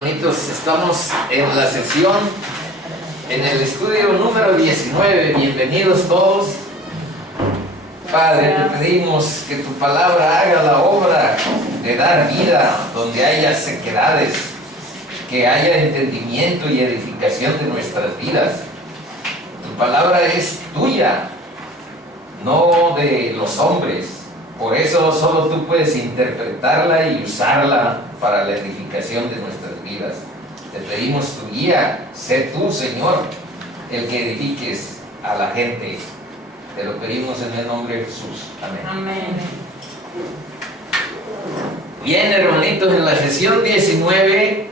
Hermanitos, estamos en la sesión, en el estudio número 19. Bienvenidos todos. Padre, te pedimos que tu palabra haga la obra de dar vida donde haya sequedades, que haya entendimiento y edificación de nuestras vidas. Tu palabra es tuya, no de los hombres. Por eso solo tú puedes interpretarla y usarla para la edificación de nuestras vidas. Te pedimos tu guía. Sé tú, Señor, el que edifiques a la gente. Te lo pedimos en el nombre de Jesús. Amén. Amén. Bien, hermanitos, en la sesión 19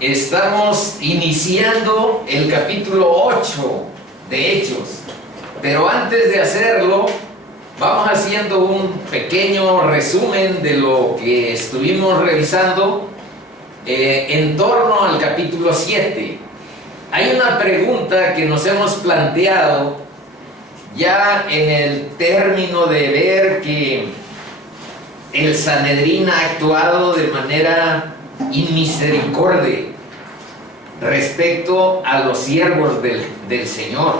estamos iniciando el capítulo 8 de Hechos. Pero antes de hacerlo, vamos haciendo un pequeño resumen de lo que estuvimos revisando en torno al capítulo 7. Hay una pregunta que nos hemos planteado ya en el término de ver que el Sanedrín ha actuado de manera inmisericordia respecto a los siervos del Señor,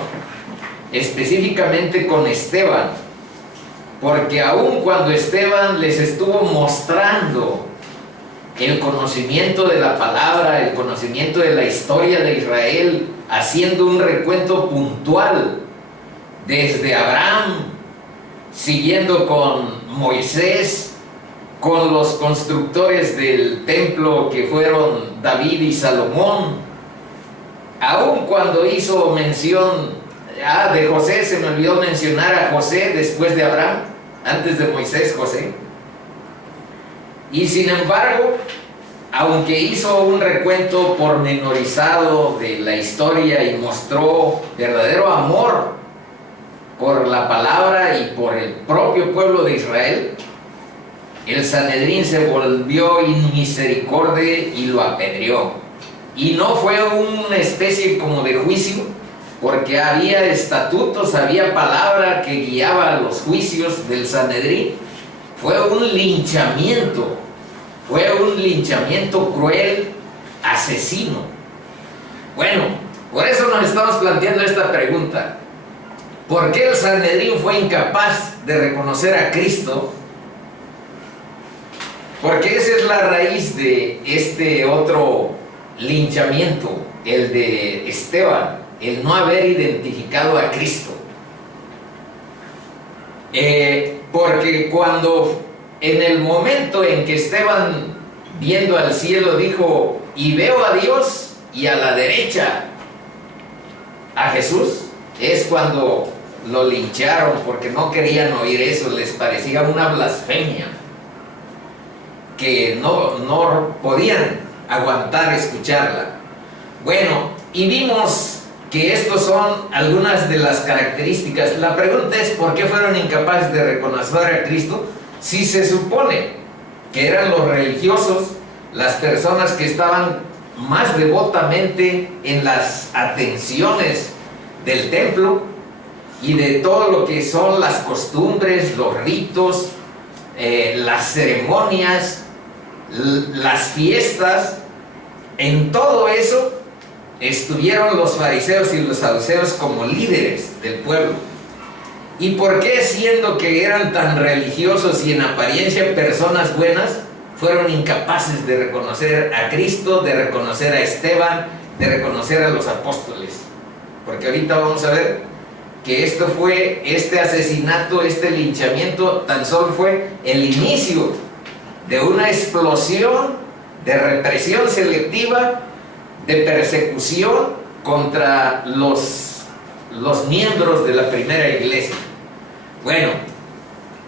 específicamente con Esteban. Porque aun cuando Esteban les estuvo mostrando el conocimiento de la palabra, el conocimiento de la historia de Israel, haciendo un recuento puntual desde Abraham, siguiendo con Moisés, con los constructores del templo que fueron David y Salomón, aun cuando hizo mención de José, se me olvidó mencionar a José después de Abraham, antes de Moisés, José. Y sin embargo, aunque hizo un recuento pormenorizado de la historia y mostró verdadero amor por la palabra y por el propio pueblo de Israel, el Sanedrín se volvió inmisericordia y lo apedreó. Y no fue una especie como de juicio, porque había estatutos, había palabra que guiaba los juicios del Sanedrín. Fue un linchamiento cruel, asesino. Bueno, por eso nos estamos planteando esta pregunta: ¿por qué el Sanedrín fue incapaz de reconocer a Cristo? Porque esa es la raíz de este otro linchamiento, el de Esteban, el no haber identificado a Cristo. Porque cuando en el momento en que Esteban, viendo al cielo, dijo: y veo a Dios y a la derecha a Jesús, es cuando lo lincharon, porque no querían oír eso, les parecía una blasfemia, que no podían aguantar escucharla. Bueno, y vimos que estos son algunas de las características. La pregunta es: ¿por qué fueron incapaces de reconocer a Cristo si se supone que eran los religiosos, las personas que estaban más devotamente en las atenciones del templo y de todo lo que son las costumbres, los ritos, las ceremonias, las fiestas? En todo eso estuvieron los fariseos y los saduceos como líderes del pueblo. ¿Y por qué, siendo que eran tan religiosos y en apariencia personas buenas, fueron incapaces de reconocer a Cristo, de reconocer a Esteban, de reconocer a los apóstoles? Porque ahorita vamos a ver que este asesinato, este linchamiento, tan solo fue el inicio de una explosión de represión selectiva, de persecución contra los miembros de la primera iglesia. Bueno,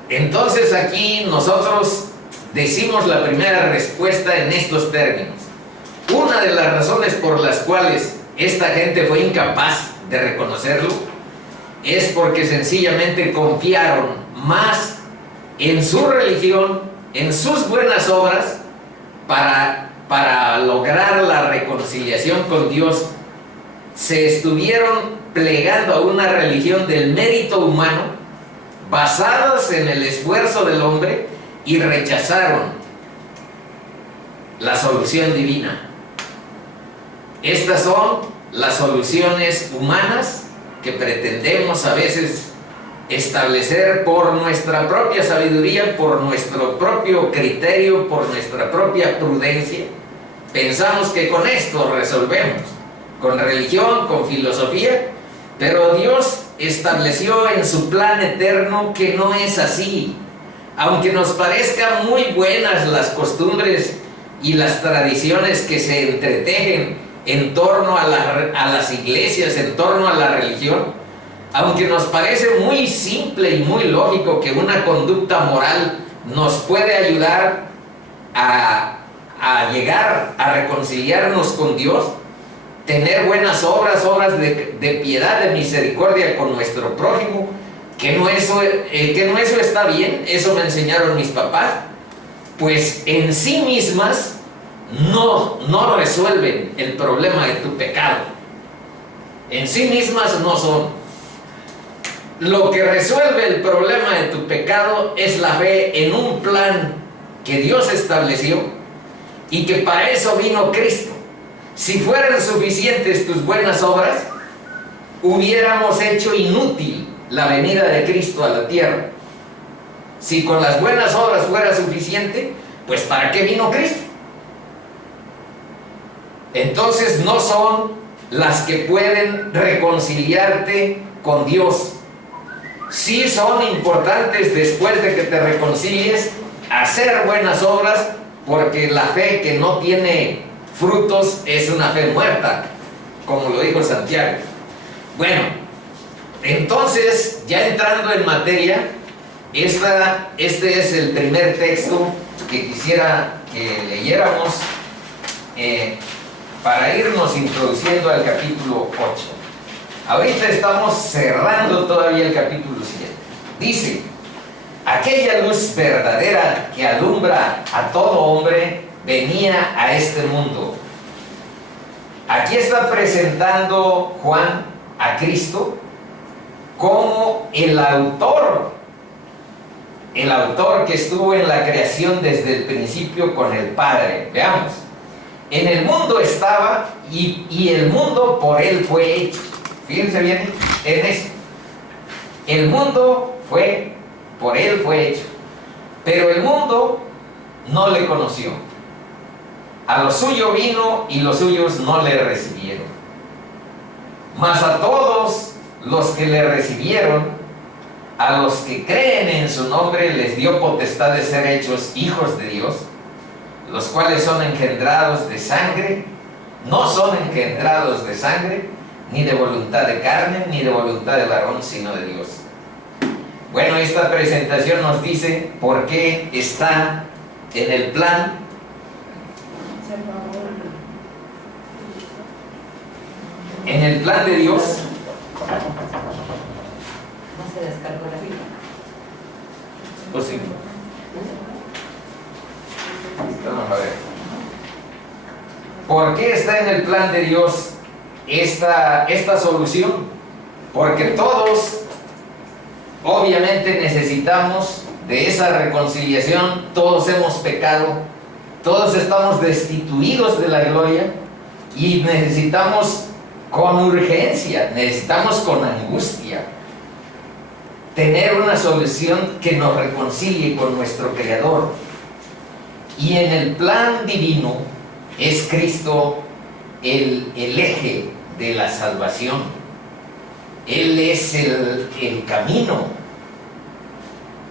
entonces aquí nosotros decimos la primera respuesta en estos términos. Una de las razones por las cuales esta gente fue incapaz de reconocerlo es porque sencillamente confiaron más en su religión, en sus buenas obras, para lograr la reconciliación con Dios. Se estuvieron plegando a una religión del mérito humano, basados en el esfuerzo del hombre, y rechazaron la solución divina. Estas son las soluciones humanas que pretendemos a veces establecer por nuestra propia sabiduría, por nuestro propio criterio, por nuestra propia prudencia. Pensamos que con esto resolvemos, con religión, con filosofía, pero Dios estableció en su plan eterno que no es así. Aunque nos parezcan muy buenas las costumbres y las tradiciones que se entretejen en torno a las iglesias, en torno a la religión, aunque nos parece muy simple y muy lógico que una conducta moral nos puede ayudar a llegar a reconciliarnos con Dios, tener buenas obras, obras de piedad, de misericordia con nuestro prójimo, que no eso está bien, eso me enseñaron mis papás, pues en sí mismas no resuelven el problema de tu pecado. En sí mismas no son. Lo que resuelve el problema de tu pecado es la fe en un plan que Dios estableció y que para eso vino Cristo. Si fueran suficientes tus buenas obras, hubiéramos hecho inútil la venida de Cristo a la tierra. Si con las buenas obras fuera suficiente, pues ¿para qué vino Cristo? Entonces no son las que pueden reconciliarte con Dios. Sí son importantes después de que te reconcilies hacer buenas obras, porque la fe que no tiene frutos es una fe muerta, como lo dijo Santiago. Bueno, entonces, ya entrando en materia, este es el primer texto que quisiera que leyéramos para irnos introduciendo al capítulo 8. Ahorita estamos cerrando todavía el capítulo 7. Dice: aquella luz verdadera que alumbra a todo hombre venía a este mundo. Aquí está presentando Juan a Cristo como el autor que estuvo en la creación desde el principio con el Padre. Veamos: en el mundo estaba y el mundo por él fue hecho. Fíjense bien en eso. El mundo por él fue hecho, pero el mundo no le conoció. A lo suyo vino y los suyos no le recibieron. Mas a todos los que le recibieron, a los que creen en su nombre, les dio potestad de ser hechos hijos de Dios, los cuales son engendrados de sangre, no son engendrados de sangre, ni de voluntad de carne, ni de voluntad de varón, sino de Dios. Bueno, esta presentación nos dice por qué está en el plan de Dios. No se descargó la Biblia. Pues sí. Vamos a ver. ¿Por qué está en el plan de Dios esta solución? Porque todos obviamente necesitamos de esa reconciliación. Todos hemos pecado, todos estamos destituidos de la gloria y necesitamos con urgencia, necesitamos con angustia tener una solución que nos reconcilie con nuestro Creador. Y en el plan divino es Cristo el eje de la salvación. Él es el camino,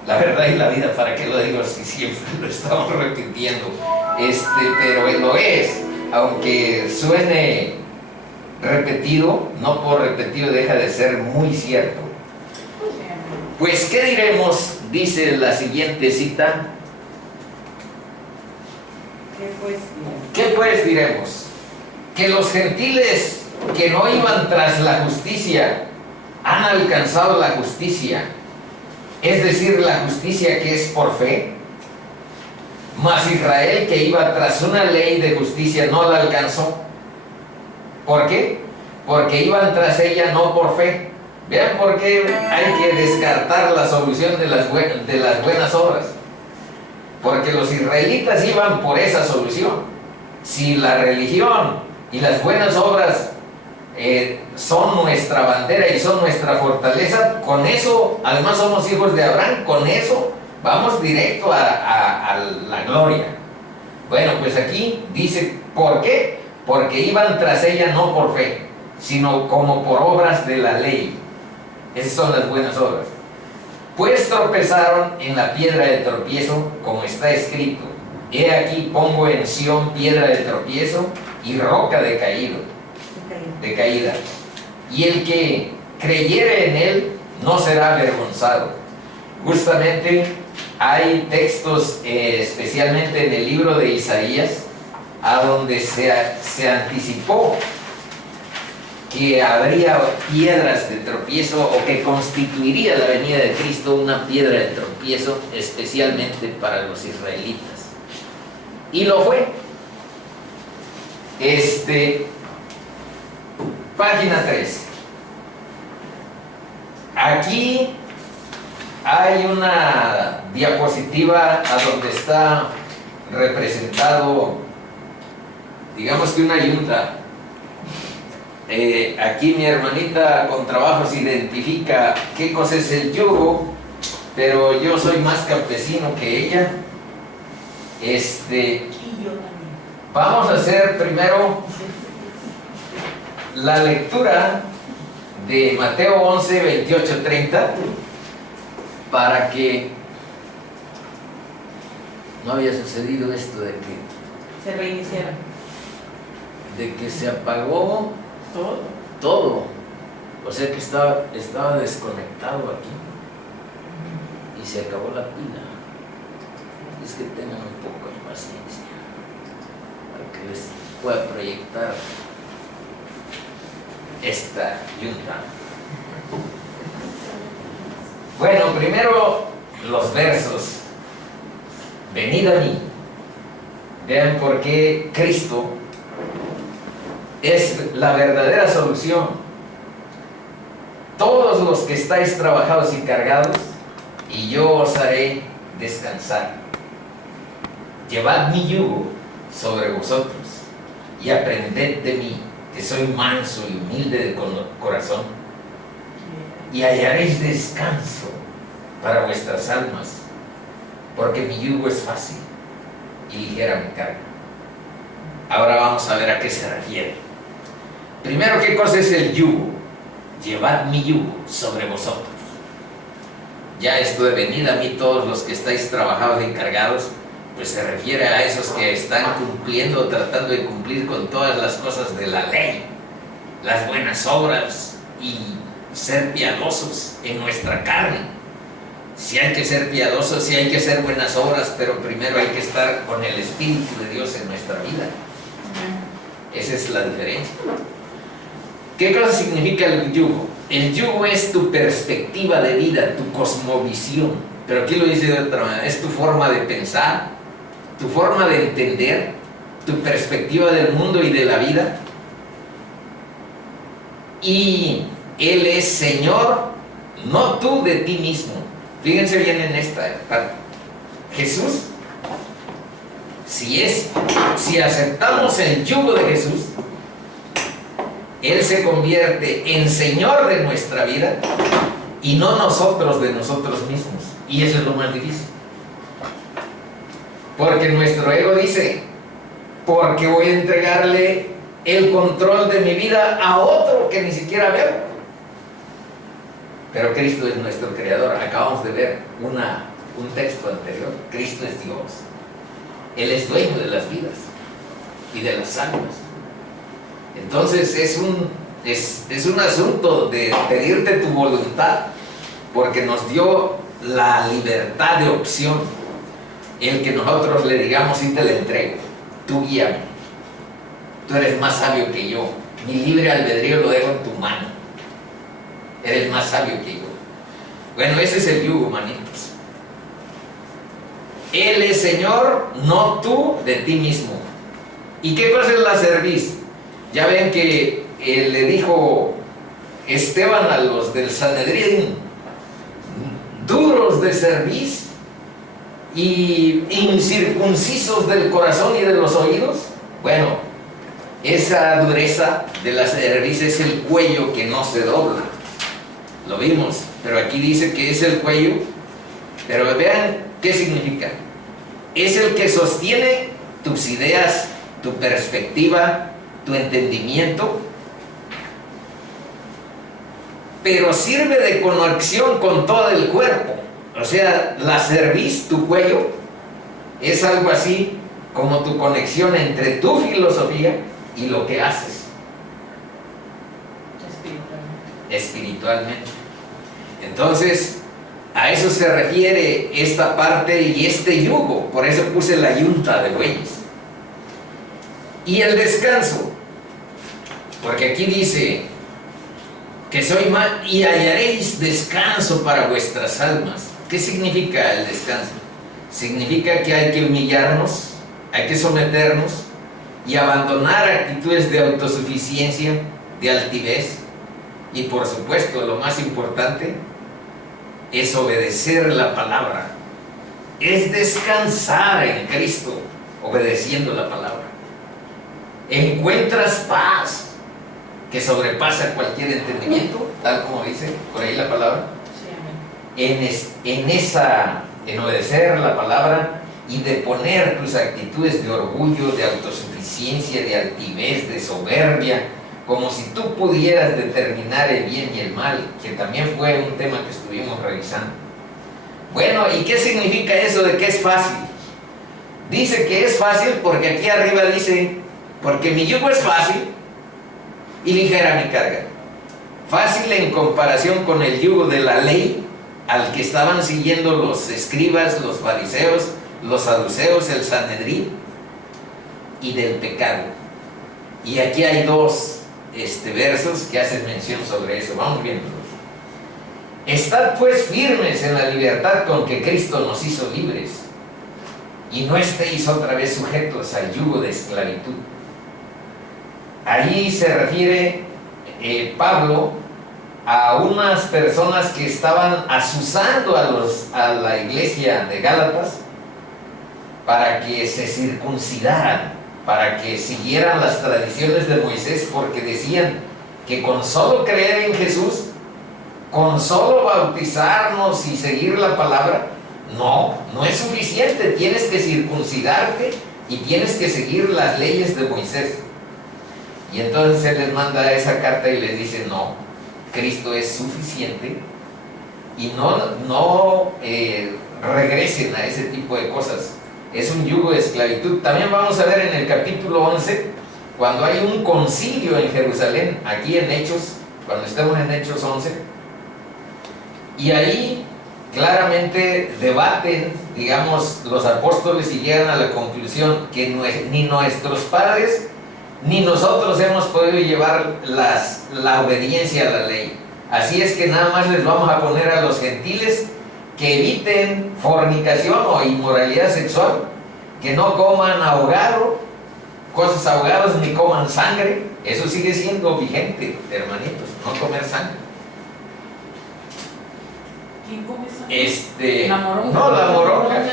la verdad y la vida. ¿Para qué lo digo si siempre lo estamos repitiendo? Pero Él lo es, aunque suene repetido, no por repetido deja de ser muy cierto. Pues, ¿qué diremos? Dice la siguiente cita. ¿Qué pues diremos? Que los gentiles que no iban tras la justicia han alcanzado la justicia, es decir, la justicia que es por fe. Mas Israel, que iba tras una ley de justicia, no la alcanzó. ¿Por qué? Porque iban tras ella no por fe. Vean por qué hay que descartar la solución de las buenas obras. Porque los israelitas iban por esa solución. Si la religión y las buenas obras son nuestra bandera y son nuestra fortaleza, con eso, además somos hijos de Abraham, con eso vamos directo a la gloria. Bueno, pues aquí dice, ¿por qué? Porque iban tras ella no por fe, sino como por obras de la ley. Esas son las buenas obras. Pues tropezaron en la piedra de tropiezo, como está escrito: he aquí pongo en Sión piedra de tropiezo y roca de caída. Y el que creyere en él no será avergonzado. Justamente hay textos, especialmente en el libro de Isaías, a donde se anticipó que habría piedras de tropiezo, o que constituiría la venida de Cristo una piedra de tropiezo especialmente para los israelitas. Y lo fue. Página 3. Aquí hay una diapositiva a donde está representado, digamos que una yunta. Aquí mi hermanita con trabajos identifica qué cosa es el yugo, pero yo soy más campesino que ella. Y yo también. Vamos a hacer primero la lectura de Mateo 11, 28, 30, para que no había sucedido esto de que Se reiniciara. se apagó todo. O sea que estaba desconectado aquí y se acabó la pila. Es que tengan un poco de paciencia para que les pueda proyectar esta yunta. Bueno, primero los versos. Venid a mí. Vean por qué Cristo es la verdadera solución. Todos los que estáis trabajados y cargados, y yo os haré descansar. Llevad mi yugo sobre vosotros y aprended de mí, que soy manso y humilde de corazón, y hallaréis descanso para vuestras almas, porque mi yugo es fácil y ligera mi carga. Ahora vamos a ver a qué se refiere. Primero, ¿qué cosa es el yugo? Llevad mi yugo sobre vosotros. Ya esto de venid a mí todos los que estáis trabajados y cargados, pues se refiere a esos que están cumpliendo, tratando de cumplir con todas las cosas de la ley, las buenas obras y ser piadosos en nuestra carne. Si hay que ser piadosos, si hay que hacer buenas obras, pero primero hay que estar con el Espíritu de Dios en nuestra vida. Esa es la diferencia. ¿Qué cosa significa el yugo? El yugo es tu perspectiva de vida, tu cosmovisión. Pero aquí lo dice de otra manera: es tu forma de pensar, tu forma de entender, tu perspectiva del mundo y de la vida. Y Él es Señor, no tú de ti mismo. Fíjense bien en esta parte. Jesús, si aceptamos el yugo de Jesús, Él se convierte en Señor de nuestra vida y no nosotros de nosotros mismos. Y eso es lo más difícil. Porque nuestro ego dice: porque voy a entregarle el control de mi vida a otro que ni siquiera veo. Pero Cristo es nuestro creador. Acabamos de ver un texto anterior. Cristo es Dios. Él es dueño de las vidas y de las almas. Entonces es un asunto de pedirte tu voluntad, porque nos dio la libertad de opción, el que nosotros le digamos: sí, te la entrego, tú guíame, tú eres más sabio que yo, mi libre albedrío lo dejo en tu mano, eres más sabio que yo. Bueno, ese es el yugo, manitos. Él es Señor, no tú de ti mismo. ¿Y qué cosa es la cerviz? Ya ven que le dijo Esteban a los del Sanedrín: duros de cerviz y incircuncisos del corazón y de los oídos. Bueno, esa dureza de la cerviz es el cuello que no se dobla. Lo vimos, pero aquí dice que es el cuello. Pero vean qué significa. Es el que sostiene tus ideas, tu perspectiva, tu entendimiento, pero sirve de conexión con todo el cuerpo. O sea, la cerviz, tu cuello, es algo así como tu conexión entre tu filosofía y lo que haces espiritualmente. Entonces, a eso se refiere esta parte y este yugo. Por eso puse la yunta de bueyes. Y el descanso, porque aquí dice que soy mal y hallaréis descanso para vuestras almas. ¿Qué significa el descanso? Significa que hay que humillarnos, hay que someternos y abandonar actitudes de autosuficiencia, de altivez, y por supuesto lo más importante es obedecer la palabra, es descansar en Cristo obedeciendo la palabra. Encuentras paz que sobrepasa cualquier entendimiento, tal como dice por ahí la palabra. En obedecer la palabra y de poner tus actitudes de orgullo, de autosuficiencia, de altivez, de soberbia, como si tú pudieras determinar el bien y el mal, que también fue un tema que estuvimos revisando. Bueno, ¿y qué significa eso de que es fácil? Dice que es fácil porque aquí arriba dice, porque mi yugo es fácil y ligera mi carga. Fácil en comparación con el yugo de la ley al que estaban siguiendo los escribas, los fariseos, los saduceos, el Sanedrín, y del pecado. Y aquí hay dos versos que hacen mención sobre eso. Vamos viéndolos. Estad pues firmes en la libertad con que Cristo nos hizo libres, y no estéis otra vez sujetos al yugo de esclavitud. Allí se refiere Pablo a unas personas que estaban asusando a la iglesia de Gálatas para que se circuncidaran, para que siguieran las tradiciones de Moisés, porque decían que con solo creer en Jesús, con solo bautizarnos y seguir la palabra, no es suficiente, tienes que circuncidarte y tienes que seguir las leyes de Moisés. Y entonces él les manda esa carta y les dice, no, Cristo es suficiente, y no regresen a ese tipo de cosas. Es un yugo de esclavitud. También vamos a ver en el capítulo 11, cuando hay un concilio en Jerusalén, aquí en Hechos, cuando estemos en Hechos 11, y ahí claramente debaten, digamos, los apóstoles y llegan a la conclusión que ni nuestros padres ni nosotros hemos podido llevar la obediencia a la ley. Así es que nada más les vamos a poner a los gentiles que eviten fornicación o inmoralidad sexual, que no coman ahogado, cosas ahogadas, ni coman sangre. Eso sigue siendo vigente, hermanitos, no comer sangre. ¿Quién come sangre? La moronga.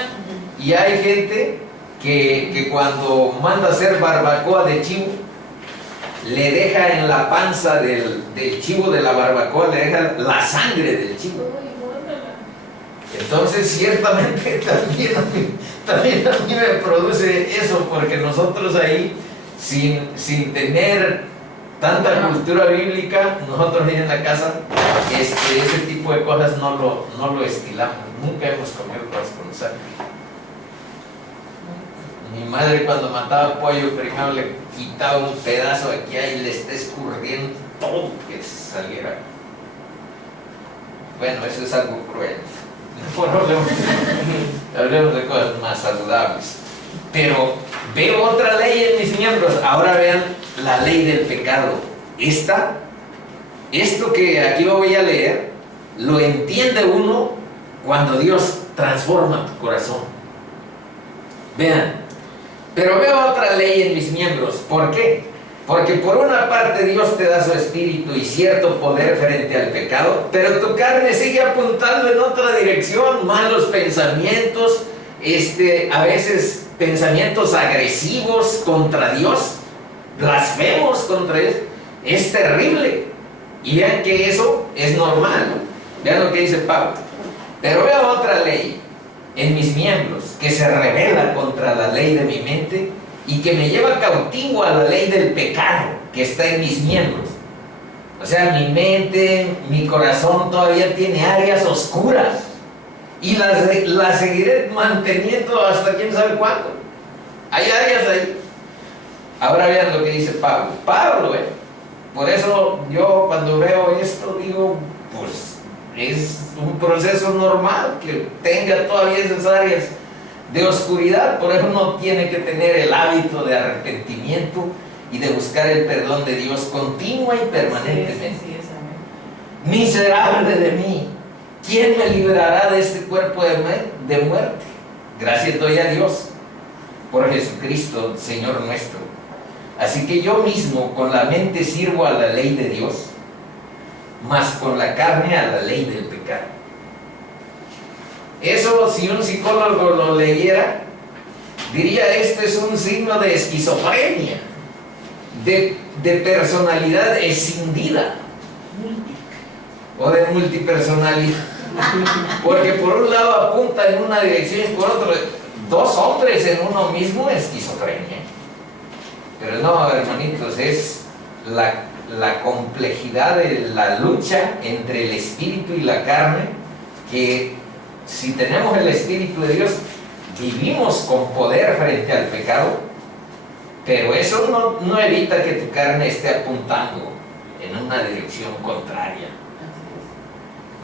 Y hay gente que cuando manda a hacer barbacoa de chivo, le deja en la panza del chivo de la barbacoa, le deja la sangre del chivo. Entonces ciertamente también a mí me produce eso, porque nosotros ahí, sin tener tanta cultura bíblica, nosotros ahí en la casa, ese tipo de cosas no lo estilamos. Nunca hemos comido cosas con sangre. Mi madre cuando mataba pollo primero le quitaba un pedazo aquí y le está escurriendo todo que saliera. Bueno, eso es algo cruel. Hablemos de cosas más saludables. Pero veo otra ley en mis miembros. Ahora vean la ley del pecado. Esto que aquí voy a leer, lo entiende uno cuando Dios transforma tu corazón. Vean. Pero veo otra ley en mis miembros. ¿Por qué? Porque por una parte Dios te da su espíritu y cierto poder frente al pecado, pero tu carne sigue apuntando en otra dirección, malos pensamientos, a veces pensamientos agresivos contra Dios. blasfemos contra Dios, es terrible. Y vean que eso es normal. Vean lo que dice Pablo. Pero veo otra ley en mis miembros que se rebela contra la ley de mi mente y que me lleva cautivo a la ley del pecado que está en mis miembros. O sea, mi mente, mi corazón todavía tiene áreas oscuras y las seguiré manteniendo hasta quién sabe cuándo. Hay áreas ahí. Ahora vean lo que dice Pablo. Por eso yo cuando veo esto digo, pues es un proceso normal que tenga todavía esas áreas de oscuridad. Por eso uno tiene que tener el hábito de arrepentimiento y de buscar el perdón de Dios continua y permanentemente. Miserable de mí, ¿quién me librará de este cuerpo de muerte? Gracias doy a Dios por Jesucristo, Señor nuestro. Así que yo mismo con la mente sirvo a la ley de Dios, mas con la carne a la ley del pecado. Eso, si un psicólogo lo leyera, diría: este es un signo de esquizofrenia, de personalidad escindida o de multipersonalidad, porque por un lado apunta en una dirección y por otro, dos hombres en uno mismo, esquizofrenia. Pero no, hermanitos, es la complejidad de la lucha entre el espíritu y la carne, que si tenemos el Espíritu de Dios, vivimos con poder frente al pecado, pero eso no evita que tu carne esté apuntando en una dirección contraria.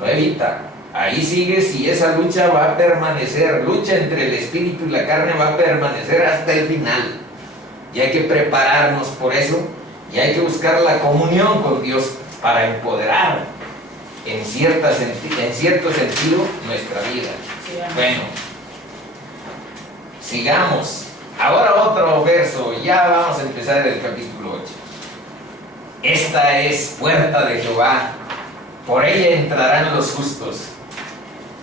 No evita. Ahí sigues y esa lucha va a permanecer. Lucha entre el espíritu y la carne va a permanecer hasta el final. Y hay que prepararnos por eso. Y hay que buscar la comunión con Dios para empoderar en cierto sentido nuestra vida. Bueno, sigamos. Ahora otro verso. Ya vamos a empezar el capítulo 8. Esta es puerta de Jehová, por ella entrarán los justos.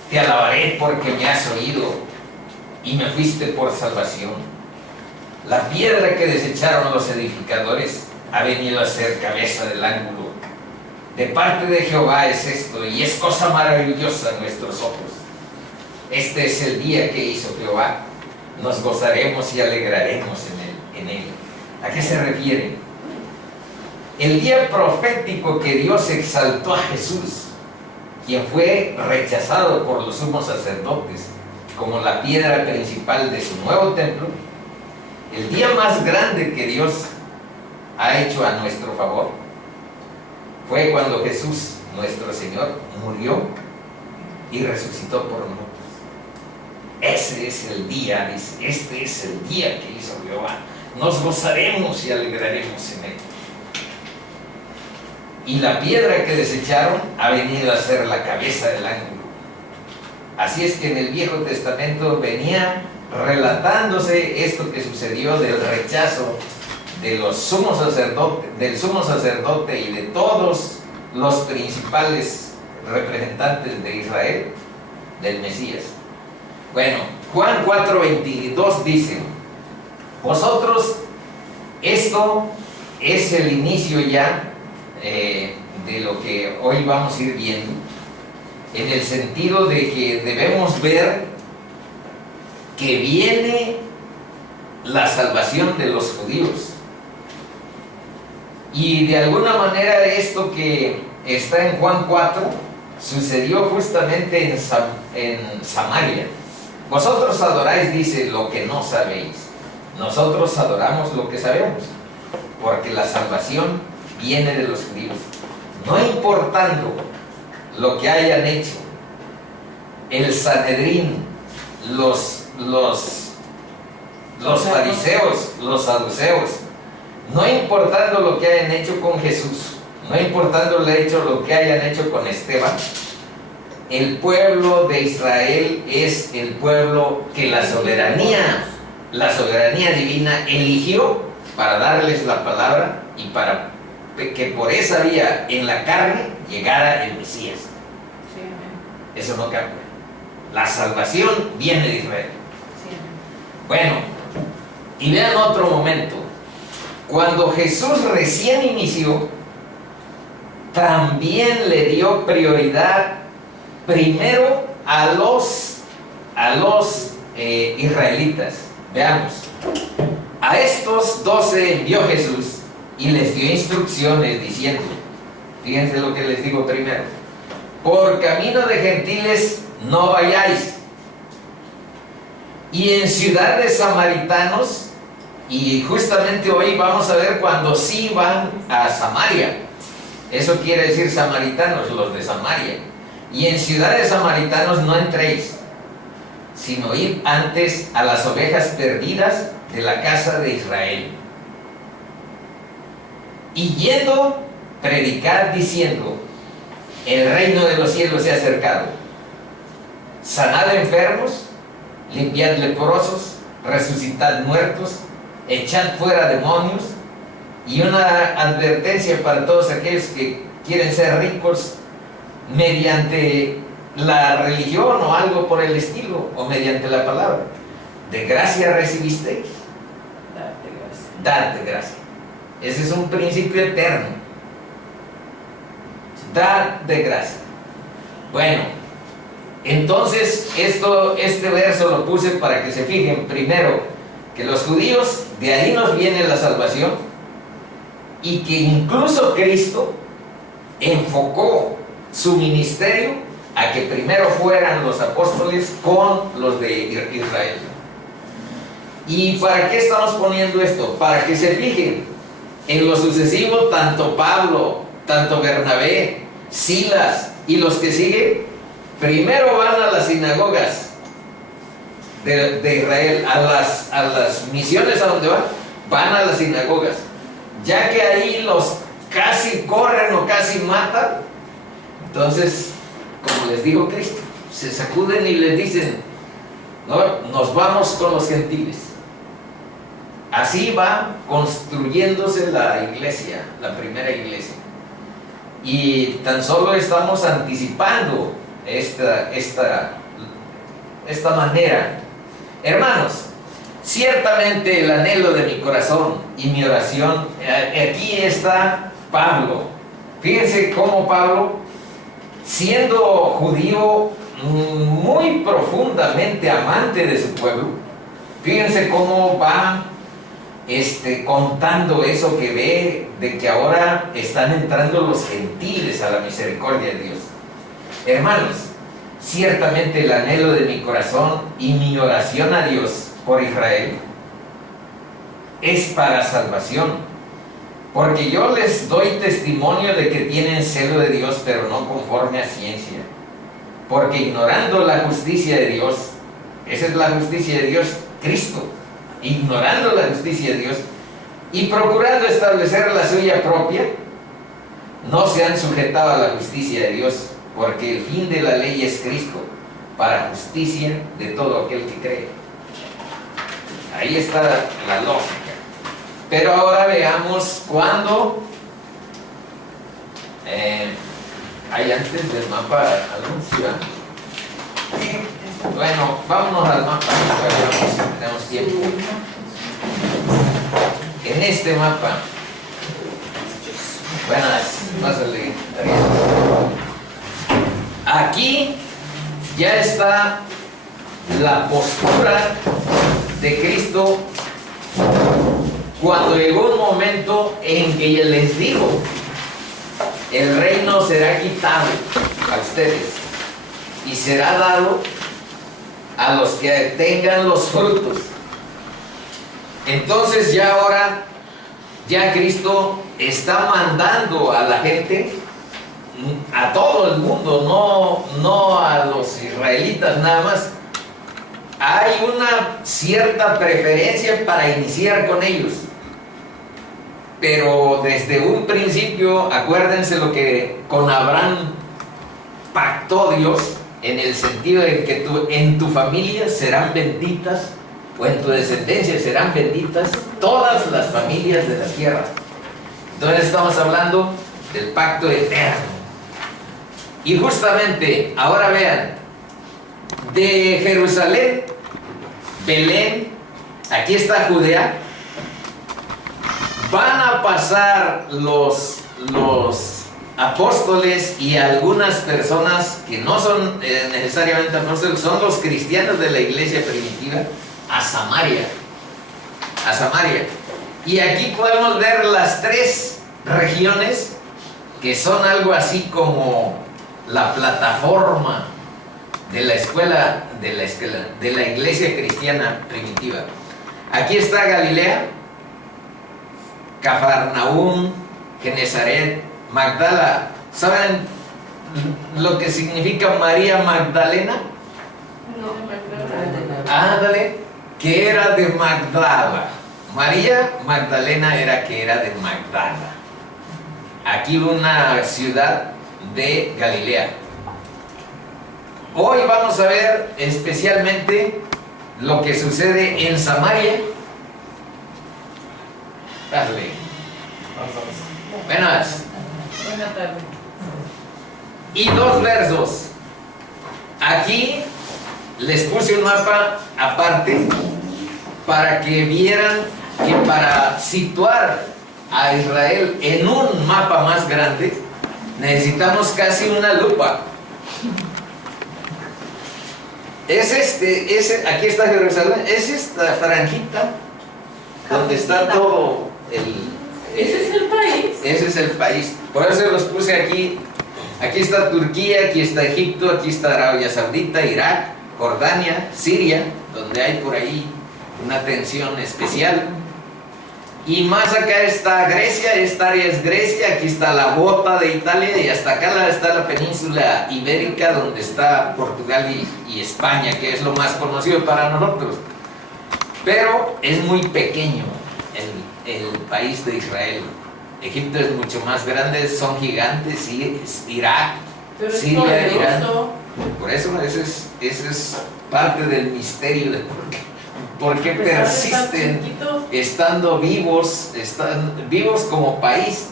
Te alabaré porque me has oído y me fuiste por salvación. La piedra que desecharon los edificadores ha venido a ser cabeza del ángulo. De parte de Jehová es esto, y es cosa maravillosa a nuestros ojos. Este es el día que hizo Jehová. Nos gozaremos y alegraremos en él. ¿A qué se refiere? El día profético que Dios exaltó a Jesús, quien fue rechazado por los sumos sacerdotes como la piedra principal de su nuevo templo. El día más grande que Dios ha hecho a nuestro favor fue cuando Jesús, nuestro Señor, murió y resucitó por nosotros. Ese es el día, dice, este es el día que hizo Jehová. Nos gozaremos y alegraremos en él. Y la piedra que desecharon ha venido a ser la cabeza del ángulo. Así es que en el Viejo Testamento venía relatándose esto que sucedió del rechazo de los del sumo sacerdote y de todos los principales representantes de Israel, del Mesías. Bueno, Juan 4:22 dice: vosotros, esto es el inicio ya de lo que hoy vamos a ir viendo, en el sentido de que debemos ver que viene la salvación de los judíos. Y de alguna manera esto que está en Juan 4 sucedió justamente en Samaria. Vosotros adoráis, dice, lo que no sabéis. Nosotros adoramos lo que sabemos, porque la salvación viene de los judíos. No importando lo que hayan hecho el Sanedrín, los fariseos, los saduceos, no importando lo que hayan hecho con Jesús, no importando lo que hayan hecho con Esteban, el pueblo de Israel es el pueblo que la soberanía divina eligió para darles la palabra y para que por esa vía en la carne llegara el Mesías. Eso no cambia. La salvación viene de Israel. Bueno, y vean otro momento. cuando Jesús recién inició, también le dio prioridad primero a los israelitas. Veamos. A estos 12 envió Jesús y les dio instrucciones diciendo, fíjense lo que les digo primero: por camino de gentiles no vayáis, y en ciudad de samaritanos. Y justamente hoy vamos a ver cuando sí van a Samaria. Eso quiere decir samaritanos, los de Samaria. Y en ciudad de samaritanos no entréis, sino id antes a las ovejas perdidas de la casa de Israel. Y yendo, predicad diciendo, el reino de los cielos se ha acercado. Sanad enfermos, limpiad leprosos, resucitad muertos, echad fuera demonios. Y una advertencia para todos aquellos que quieren ser ricos mediante la religión o algo por el estilo, o mediante la palabra: de gracia recibisteis, dad de gracia. Ese es un principio eterno. Dad de gracia. Bueno, entonces este verso lo puse para que se fijen primero que los judíos, de ahí nos viene la salvación, y que incluso Cristo enfocó su ministerio a que primero fueran los apóstoles con los de Israel. ¿Y para qué estamos poniendo esto? Para que se fijen en lo sucesivo, tanto Pablo, tanto Bernabé, Silas y los que siguen, primero van a las sinagogas de Israel, a las misiones. ¿A dónde van a las sinagogas? Ya que ahí los casi corren o casi matan, entonces, como les dijo Cristo, se sacuden y les dicen, no, nos vamos con los gentiles. Así va construyéndose la iglesia, la primera iglesia. Y tan solo estamos anticipando esta manera. Hermanos, ciertamente el anhelo de mi corazón y mi oración, aquí está Pablo. Fíjense cómo Pablo, siendo judío muy profundamente amante de su pueblo, fíjense cómo va contando eso que ve, de que ahora están entrando los gentiles a la misericordia de Dios. Hermanos, ciertamente el anhelo de mi corazón y mi oración a Dios por Israel es para salvación, porque yo les doy testimonio de que tienen celo de Dios, pero no conforme a ciencia, porque ignorando la justicia de Dios, esa es la justicia de Dios, Cristo, ignorando la justicia de Dios y procurando establecer la suya propia, no se han sujetado a la justicia de Dios, porque el fin de la ley es Cristo, para justicia de todo aquel que cree. Ahí está la lógica. Pero ahora veamos cuándo hay antes del mapa algún ciudad. Bueno, vámonos al mapa, tenemos tiempo. En este mapa, pásale, aquí ya está la postura de Cristo cuando llegó un momento en que les dijo: el reino será quitado a ustedes y será dado a los que tengan los frutos. Entonces ya ahora, ya Cristo está mandando a la gente, a todo el mundo, no a los israelitas nada más. Hay una cierta preferencia para iniciar con ellos, pero desde un principio, acuérdense lo que con Abraham pactó Dios, en el sentido de que en tu familia serán benditas, o en tu descendencia serán benditas todas las familias de la tierra. Entonces estamos hablando del pacto eterno. Y justamente, ahora vean, de Jerusalén, Belén, aquí está Judea, van a pasar los apóstoles y algunas personas que no son necesariamente apóstoles, son los cristianos de la iglesia primitiva, a Samaria. A Samaria. Y aquí podemos ver las tres regiones que son algo así como la plataforma de la escuela, de la iglesia cristiana primitiva. Aquí está Galilea, Cafarnaúm, Genezaret, Magdala. ¿Saben lo que significa María Magdalena? Ándale, que era de Magdala. María Magdalena era que era de Magdala. Aquí una ciudad de Galilea. Hoy vamos a ver especialmente lo que sucede en Samaria. Dale. Buenas. Buenas tardes. Y dos versos. Aquí les puse un mapa aparte para que vieran que para situar a Israel en un mapa más grande necesitamos casi una lupa. Aquí está Jerusalén, es esta franjita donde está todo ¿Ese es el país? ese es el país. Por eso los puse aquí. Aquí está Turquía, aquí está Egipto, aquí está Arabia Saudita, Irak, Jordania, Siria, donde hay por ahí una tensión especial. Y más acá está Grecia, esta área es Grecia, aquí está la bota de Italia y hasta acá está la península ibérica donde está Portugal y España, que es lo más conocido para nosotros. Pero es muy pequeño el país de Israel. Egipto es mucho más grande, son gigantes, Irak, Pero es Siria, Irán. poderoso. Por eso ese es parte del misterio de por qué persisten estando vivos, están vivos como país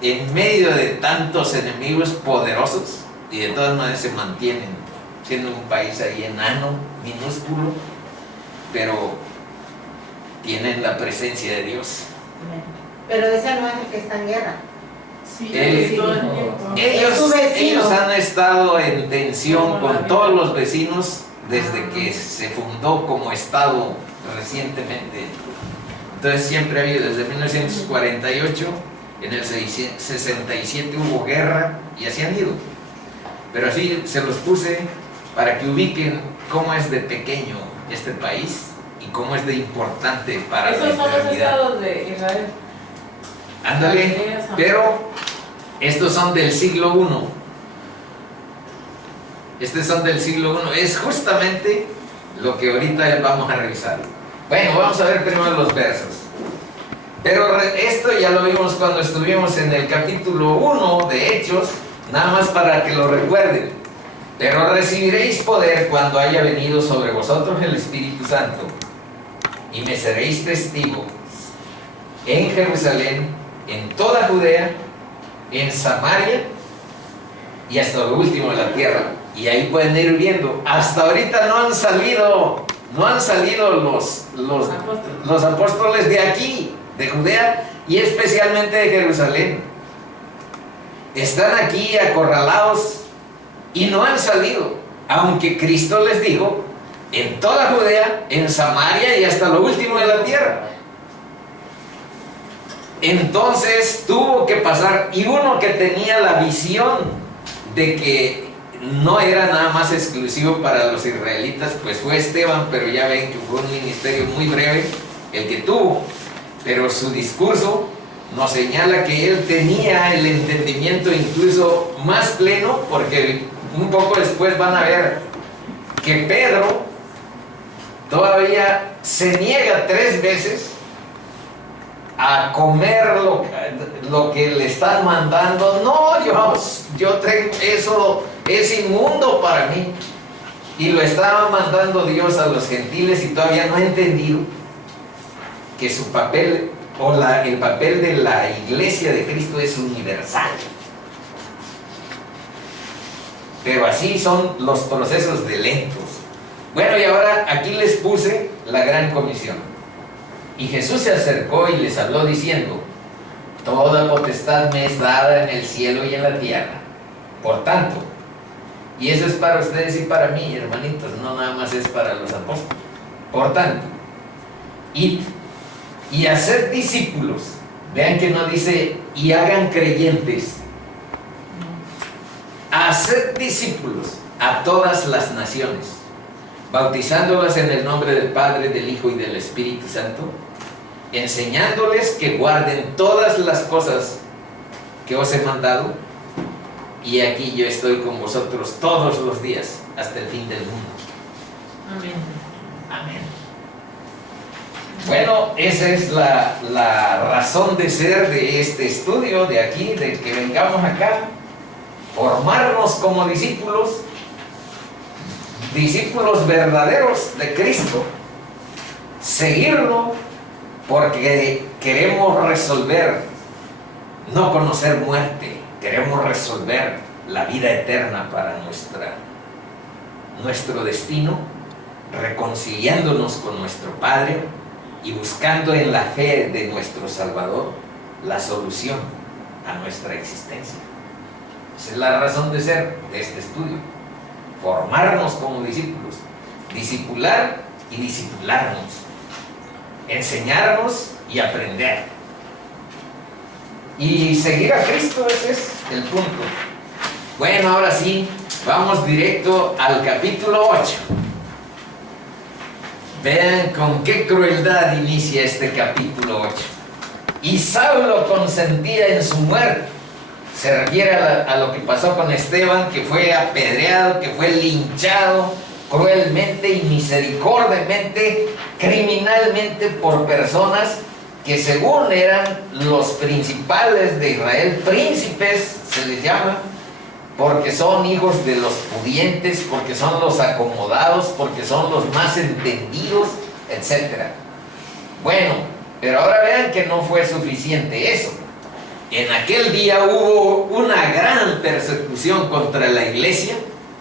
en medio de tantos enemigos poderosos y de todas maneras se mantienen siendo un país ahí enano, minúsculo, pero tienen la presencia de Dios. Pero ese no es el que está en guerra. Sí, Sí. todo el tiempo. Es su vecino. Ellos han estado en tensión con todos los vecinos desde que se fundó como estado recientemente. Entonces siempre ha habido, desde 1948, en el 67 hubo guerra y así han ido. Pero así se los puse para que ubiquen cómo es de pequeño este país y cómo es de importante para la Esos son los eternidad. estados de Israel. Ándale, pero estos son del siglo I. Estos son del siglo I. Es justamente lo que ahorita vamos a revisar. Bueno, vamos a ver primero los versos. Pero esto ya lo vimos cuando estuvimos en el capítulo 1 de Hechos, nada más para que lo recuerden. Pero recibiréis poder cuando haya venido sobre vosotros el Espíritu Santo, y me seréis testigos en Jerusalén, en toda Judea, en Samaria y hasta lo último de la tierra. Y ahí pueden ir viendo, hasta ahorita no han salido los apóstoles de aquí, de Judea y especialmente de Jerusalén. Están aquí acorralados y no han salido, aunque Cristo les dijo, en toda Judea, en Samaria y hasta lo último de la tierra. Entonces tuvo que pasar, y uno que tenía la visión de que no era nada más exclusivo para los israelitas, pues fue Esteban, pero ya ven que fue un ministerio muy breve el que tuvo, pero su discurso nos señala que él tenía el entendimiento incluso más pleno, porque un poco después van a ver que Pedro todavía se niega 3 veces a comer lo que le están mandando. No, yo tengo eso, es inmundo para mí. Y lo estaba mandando Dios a los gentiles y todavía no ha entendido que su papel o el papel de la iglesia de Cristo es universal. Pero así son los procesos de lentos. Bueno, y ahora aquí les puse la gran comisión. Y Jesús se acercó y les habló diciendo: toda potestad me es dada en el cielo y en la tierra. Por tanto, y eso es para ustedes y para mí, hermanitos, no nada más es para los apóstoles. Por tanto, id y haced discípulos. Vean que no dice y hagan creyentes. Haced discípulos a todas las naciones, bautizándolas en el nombre del Padre, del Hijo y del Espíritu Santo, enseñándoles que guarden todas las cosas que os he mandado, y aquí yo estoy con vosotros todos los días hasta el fin del mundo. Amén. Amén. Bueno, esa es la razón de ser de este estudio de aquí, de que vengamos acá, formarnos como discípulos verdaderos de Cristo, seguirlo, porque queremos resolver, no conocer muerte, queremos resolver la vida eterna para nuestro destino, reconciliándonos con nuestro Padre y buscando en la fe de nuestro Salvador la solución a nuestra existencia. Esa es la razón de ser de este estudio. Formarnos como discípulos, discipular y discipularnos, enseñarnos y aprender. Y seguir a Cristo, ese es el punto. Bueno, ahora sí, vamos directo al capítulo 8. Vean con qué crueldad inicia este capítulo 8. Y Saulo consentía en su muerte. Se refiere a lo que pasó con Esteban, que fue apedreado, que fue linchado cruelmente y misericordiamente, criminalmente, por personas que según eran los principales de Israel, príncipes se les llama, porque son hijos de los pudientes, porque son los acomodados, porque son los más entendidos, etc. Bueno, pero ahora vean que no fue suficiente eso. En aquel día hubo una gran persecución contra la iglesia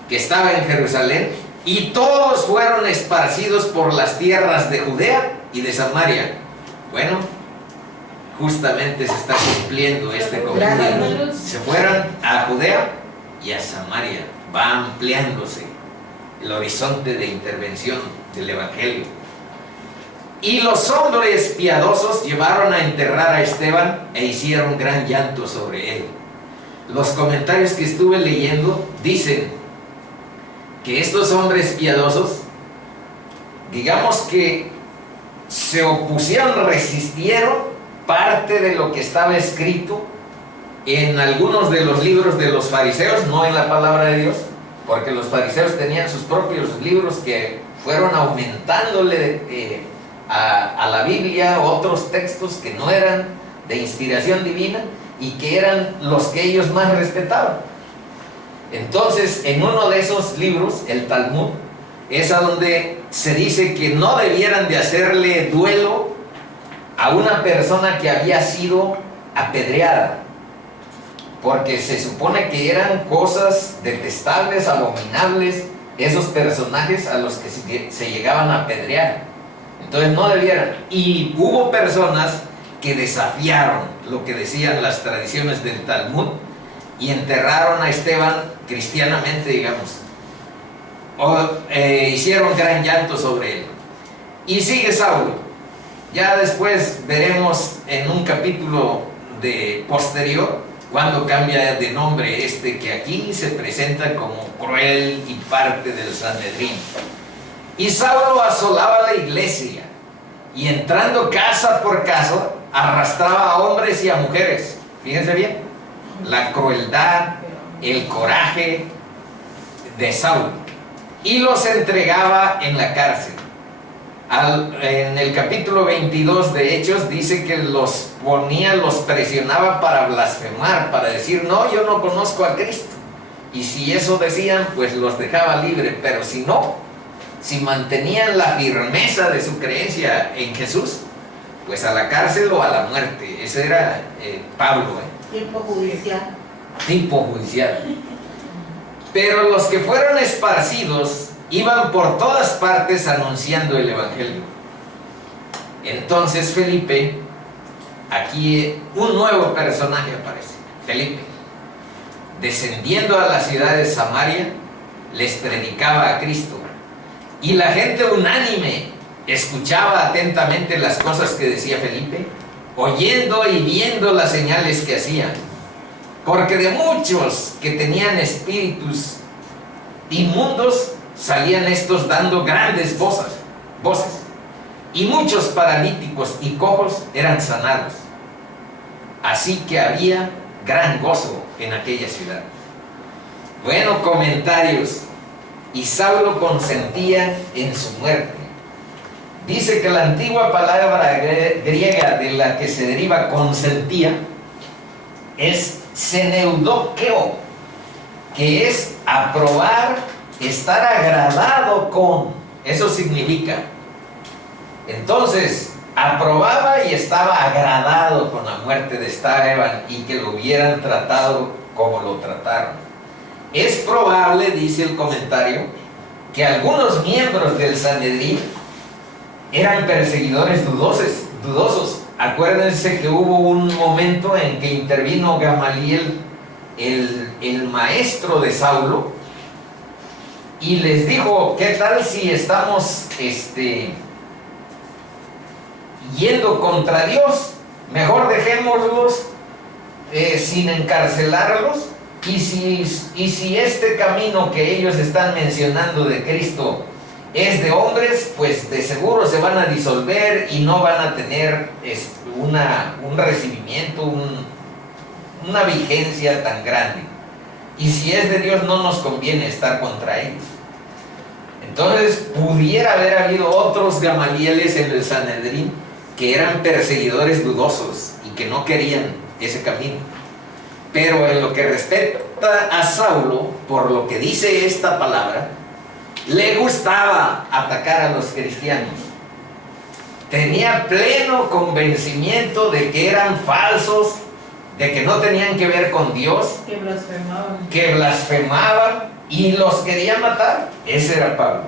que estaba en Jerusalén, y todos fueron esparcidos por las tierras de Judea y de Samaria. Bueno, justamente se está cumpliendo este cometido. Se fueron a Judea y a Samaria. Va ampliándose el horizonte de intervención del Evangelio. Y los hombres piadosos llevaron a enterrar a Esteban e hicieron gran llanto sobre él. Los comentarios que estuve leyendo dicen que estos hombres piadosos, digamos que se opusieron, resistieron parte de lo que estaba escrito en algunos de los libros de los fariseos, no en la palabra de Dios, porque los fariseos tenían sus propios libros que fueron aumentándole a la Biblia otros textos que no eran de inspiración divina y que eran los que ellos más respetaban. Entonces, en uno de esos libros, el Talmud, es a donde se dice que no debieran de hacerle duelo a una persona que había sido apedreada, porque se supone que eran cosas detestables, abominables, esos personajes a los que se llegaban a apedrear. Entonces no debieran. Y hubo personas que desafiaron lo que decían las tradiciones del Talmud y enterraron a Esteban cristianamente, digamos, hicieron gran llanto sobre él. Y sigue Saulo. Ya después veremos en un capítulo posterior cuando cambia de nombre que aquí se presenta como cruel y parte del Sanedrín. Y Saulo asolaba la iglesia y, entrando casa por casa, arrastraba a hombres y a mujeres. Fíjense bien la crueldad, el coraje de Saulo, y los entregaba en la cárcel. En el capítulo 22 de Hechos dice que los presionaba para blasfemar, para decir, no, yo no conozco a Cristo. Y si eso decían, pues los dejaba libre. Pero si no, si mantenían la firmeza de su creencia en Jesús, pues a la cárcel o a la muerte. Ese era Pablo. Tiempo judicial. Tiempo judicial. Pero los que fueron esparcidos iban por todas partes anunciando el Evangelio. Entonces Felipe aquí un nuevo personaje aparece, Felipe. Descendiendo a la ciudad de Samaria, les predicaba a Cristo. Y la gente unánime escuchaba atentamente las cosas que decía Felipe, oyendo y viendo las señales que hacían. Porque de muchos que tenían espíritus inmundos, salían estos dando grandes voces. Y muchos paralíticos y cojos eran sanados. Así que había gran gozo en aquella ciudad. Bueno, comentarios. Y Saulo consentía en su muerte. Dice que la antigua palabra griega de la que se deriva consentía es seneudokeo, que es aprobar, estar agradado con. Eso significa. Entonces, aprobaba y estaba agradado con la muerte de Esteban y que lo hubieran tratado como lo trataron. Es probable, dice el comentario, que algunos miembros del Sanedrín eran perseguidores dudosos. Acuérdense que hubo un momento en que intervino Gamaliel, el maestro de Saulo, y les dijo: ¿qué tal si estamos yendo contra Dios? Mejor dejémoslos sin encarcelarlos, y si este camino que ellos están mencionando de Cristo es de hombres, pues de seguro se van a disolver y no van a tener un recibimiento, una vigencia tan grande. Y si es de Dios, no nos conviene estar contra ellos. Entonces pudiera haber habido otros Gamalieles en el Sanedrín que eran perseguidores dudosos y que no querían ese camino. Pero en lo que respecta a Saulo, por lo que dice esta palabra, le gustaba atacar a los cristianos. Tenía pleno convencimiento de que eran falsos, de que no tenían que ver con Dios, que blasfemaban y los quería matar. Ese era Pablo.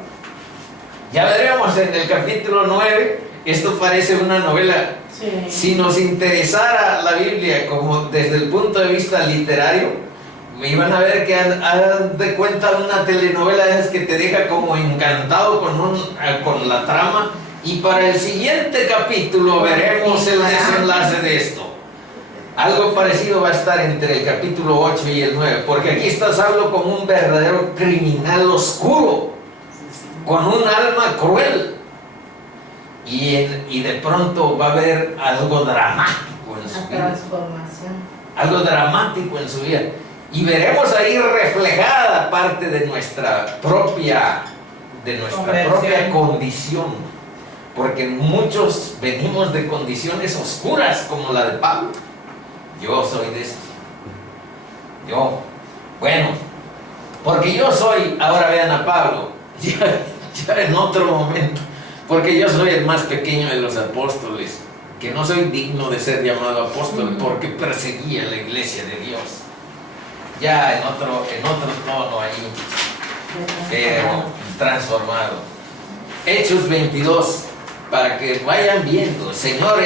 Ya veremos en el capítulo 9, esto parece una novela. Sí. Si nos interesara la Biblia como desde el punto de vista literario, me iban a ver que haz de cuenta una telenovela es que te deja como encantado con la trama, y para el siguiente capítulo veremos el desenlace de esto. Algo parecido va a estar entre el capítulo 8 y el 9, porque aquí está Saulo como un verdadero criminal oscuro, con un alma cruel, y de pronto va a haber algo dramático en su La vida. transformación. Algo dramático en su vida. Y veremos ahí reflejada parte de nuestra propia condición. Porque muchos venimos de condiciones oscuras como la de Pablo. Yo soy de esos. Bueno, porque yo soy, ahora vean a Pablo, ya en otro momento, porque yo soy el más pequeño de los apóstoles, que no soy digno de ser llamado apóstol porque perseguía la iglesia de Dios. Ya en otro tono ahí, pero transformado. Hechos 22, para que vayan viendo. Señor,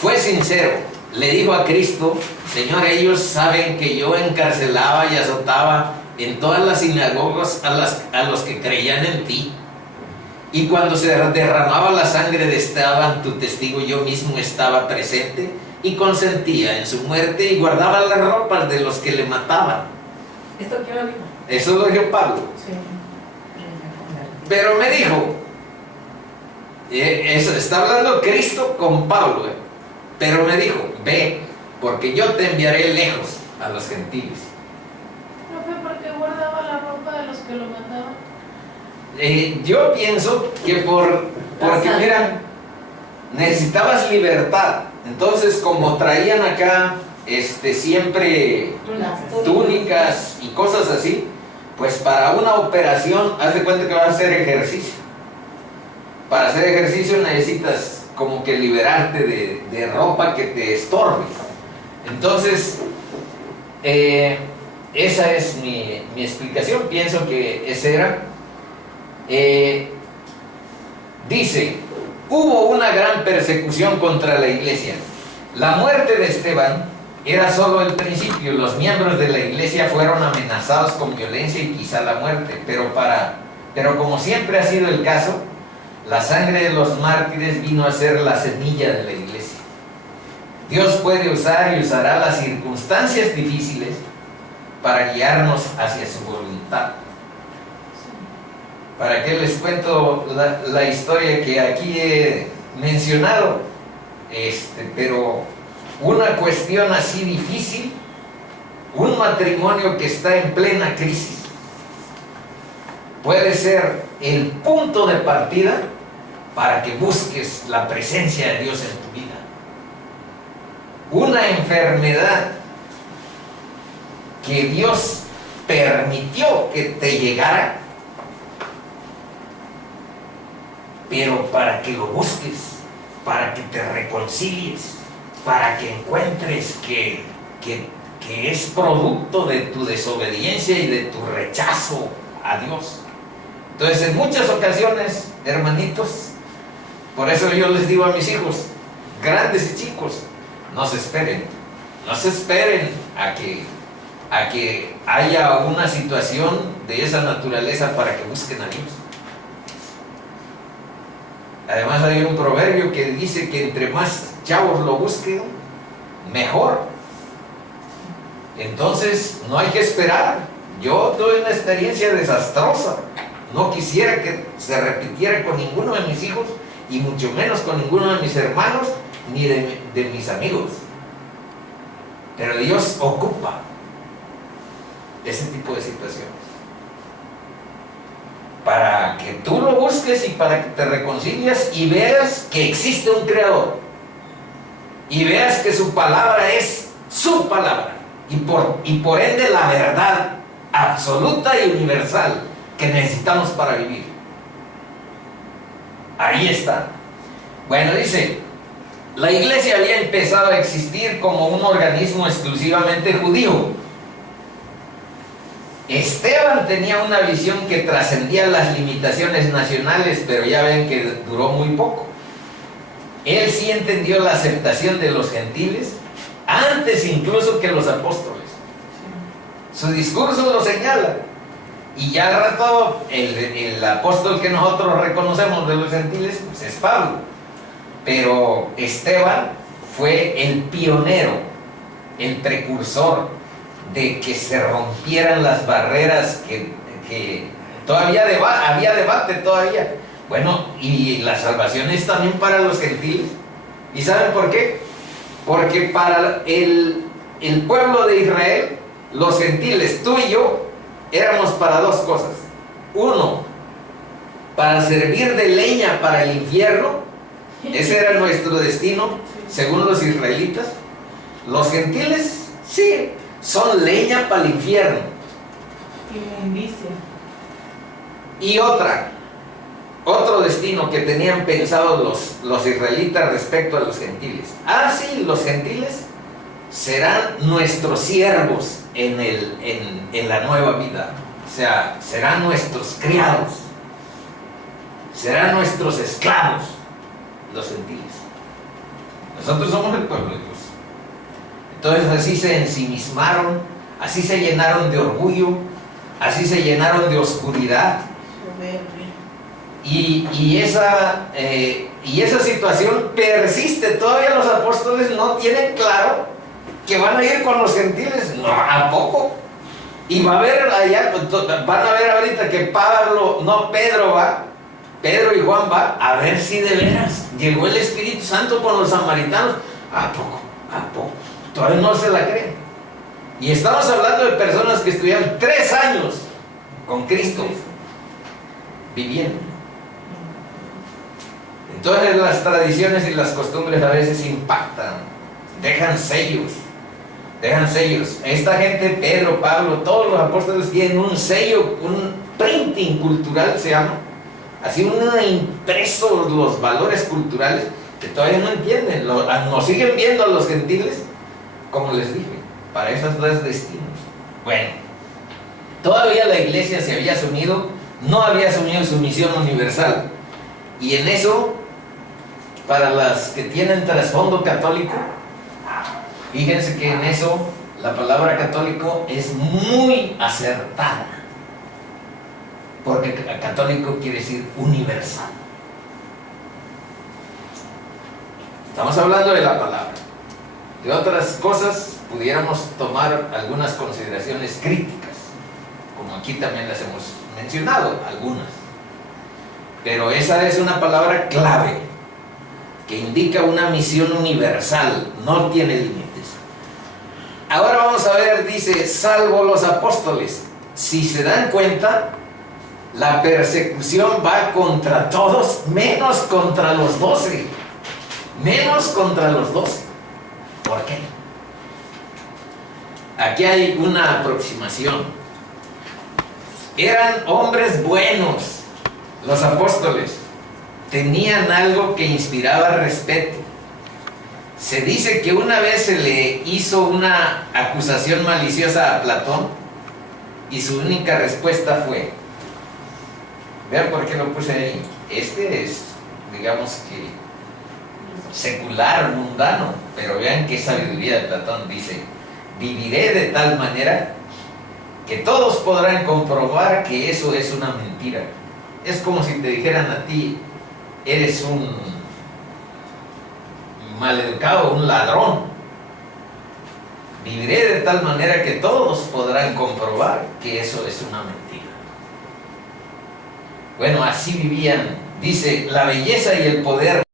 fue sincero, le dijo a Cristo: Señor, ellos saben que yo encarcelaba y azotaba en todas las sinagogas a los que creían en ti. Y cuando se derramaba la sangre de Esteban, tu testigo, yo mismo estaba presente y consentía en su muerte y guardaba las ropas de los que le mataban. ¿Esto qué lo dijo? Eso lo dijo Pablo. Sí. Pero me dijo, eso está hablando Cristo con Pablo, pero me dijo: ve, porque yo te enviaré lejos a los gentiles. ¿No fue porque guardaba la ropa de los que lo mataban? Yo pienso que porque mira, necesitabas libertad. Entonces, como traían acá siempre túnicas y cosas así, pues para una operación, haz de cuenta que vas a hacer ejercicio. Para hacer ejercicio necesitas como que liberarte de ropa que te estorbe. Entonces, esa es mi explicación. Pienso que esa era. Dice: hubo una gran persecución contra la iglesia. La muerte de Esteban era solo el principio. Los miembros de la iglesia fueron amenazados con violencia y quizá la muerte, pero como siempre ha sido el caso, la sangre de los mártires vino a ser la semilla de la iglesia. Dios puede usar y usará las circunstancias difíciles para guiarnos hacia su voluntad. ¿Para qué les cuento la historia que aquí he mencionado? Pero una cuestión así difícil, un matrimonio que está en plena crisis, puede ser el punto de partida para que busques la presencia de Dios en tu vida. Una enfermedad que Dios permitió que te llegara, pero para que lo busques, para que te reconcilies, para que encuentres que es producto de tu desobediencia y de tu rechazo a Dios. Entonces, en muchas ocasiones, hermanitos, por eso yo les digo a mis hijos, grandes y chicos, no se esperen a que haya una situación de esa naturaleza para que busquen a Dios. Además hay un proverbio que dice que entre más chavos lo busquen, mejor. Entonces no hay que esperar. Yo tuve una experiencia desastrosa. No quisiera que se repitiera con ninguno de mis hijos y mucho menos con ninguno de mis hermanos ni de mis amigos. Pero Dios ocupa ese tipo de situaciones para que tú lo busques y para que te reconcilies y veas que existe un creador y veas que su palabra es su palabra y por ende la verdad absoluta y universal que necesitamos para vivir. Ahí está. Bueno, dice, la iglesia había empezado a existir como un organismo exclusivamente judío. Esteban tenía una visión que trascendía las limitaciones nacionales, pero ya ven que duró muy poco. Él sí entendió la aceptación de los gentiles antes incluso que los apóstoles. Su discurso lo señala. Y ya al rato el apóstol que nosotros reconocemos de los gentiles pues es Pablo. Pero Esteban fue el pionero, el precursor de que se rompieran las barreras que todavía había debate todavía. Bueno, y la salvación es también para los gentiles. ¿Y saben por qué? Porque para el pueblo de Israel, los gentiles, tú y yo, éramos para dos cosas. Uno, para servir de leña para el infierno. Ese era nuestro destino, según los israelitas. Los gentiles, sí, son leña para el infierno. Inmundicia. Y otro destino que tenían pensado los israelitas respecto a los gentiles. Ah, sí, los gentiles serán nuestros siervos en la nueva vida. O sea, serán nuestros criados, serán nuestros esclavos, los gentiles. Nosotros somos el pueblo de Dios. Entonces así se ensimismaron, así se llenaron de orgullo, así se llenaron de oscuridad. Y esa situación persiste. Todavía los apóstoles no tienen claro que van a ir con los gentiles. No, ¿a poco? Y van a ver ahorita que Pedro y Juan va a ver si de veras llegó el Espíritu Santo con los samaritanos. ¿A poco? Todavía no se la creen. Y estamos hablando de personas que estuvieron 3 años con Cristo viviendo. Entonces las tradiciones y las costumbres a veces impactan, dejan sellos. Esta gente, Pedro, Pablo, todos los apóstoles tienen un sello, un printing cultural se llama, así uno impreso los valores culturales que todavía no entienden. Nos siguen viendo a los gentiles, como les dije, para esos dos destinos. Bueno, todavía la iglesia se había asumido, no había asumido su misión universal, y en eso para las que tienen trasfondo católico, fíjense que en eso la palabra católico es muy acertada, porque católico quiere decir universal. Estamos hablando de la palabra. De otras cosas pudiéramos tomar algunas consideraciones críticas, como aquí también las hemos mencionado, algunas. Pero esa es una palabra clave, que indica una misión universal, no tiene límites. Ahora vamos a ver, dice, salvo los apóstoles. Si se dan cuenta, la persecución va contra todos, menos contra los 12. Menos contra los 12. ¿Por qué? Aquí hay una aproximación. Eran hombres buenos, los apóstoles. Tenían algo que inspiraba respeto. Se dice que una vez se le hizo una acusación maliciosa a Platón y su única respuesta fue, vean por qué lo puse ahí, este es, digamos que, secular, mundano, pero vean qué sabiduría de Platón. Dice, viviré de tal manera que todos podrán comprobar que eso es una mentira. Es como si te dijeran a ti, eres un maleducado, un ladrón. Viviré de tal manera que todos podrán comprobar que eso es una mentira. Bueno, así vivían. Dice, la belleza y el poder